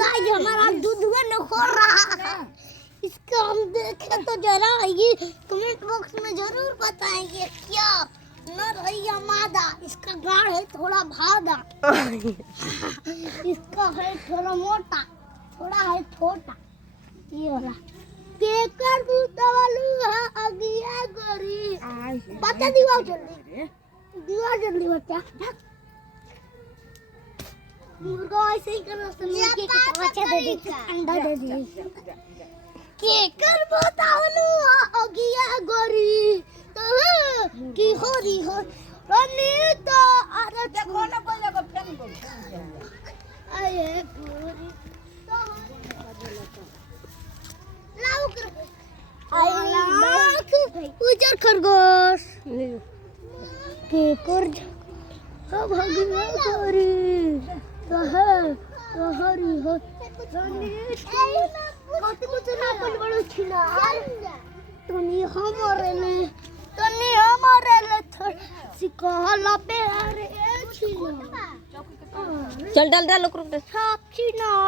Guys हमारा दूधवा न खो रहा है। इसका हम देखे तो जरा ये कमेंट बॉक्स में जरूर बताएंगे क्या नर है या मादा। इसका गाढ़ है थोड़ा भादा, इसका है थोड़ा मोटा, थोड़ा है छोटा। ये वाला केकर बुतवालू है अगिया गोरी। बता दीवा जल्दी बच्चा। मुर्गा ऐसे ही कर रहा है, मुर्गे को बच्चा दे दे, अंडा दे दे। केकर बुतवालू है अगिया गोरी तो की होरी हो रनी तो अरे देखो ना कोई जगह फेंक दो। आए गोरी तो लाओ कर उजर खरगोश केकर सब हगिया गोरी तो है तो हरी हो रनी कति कुछ ना अपन बड़ो छिना तनी हमारे ले थोड़ा सिकहला पे अरे छिना। चल डाल रुक छाप छिना।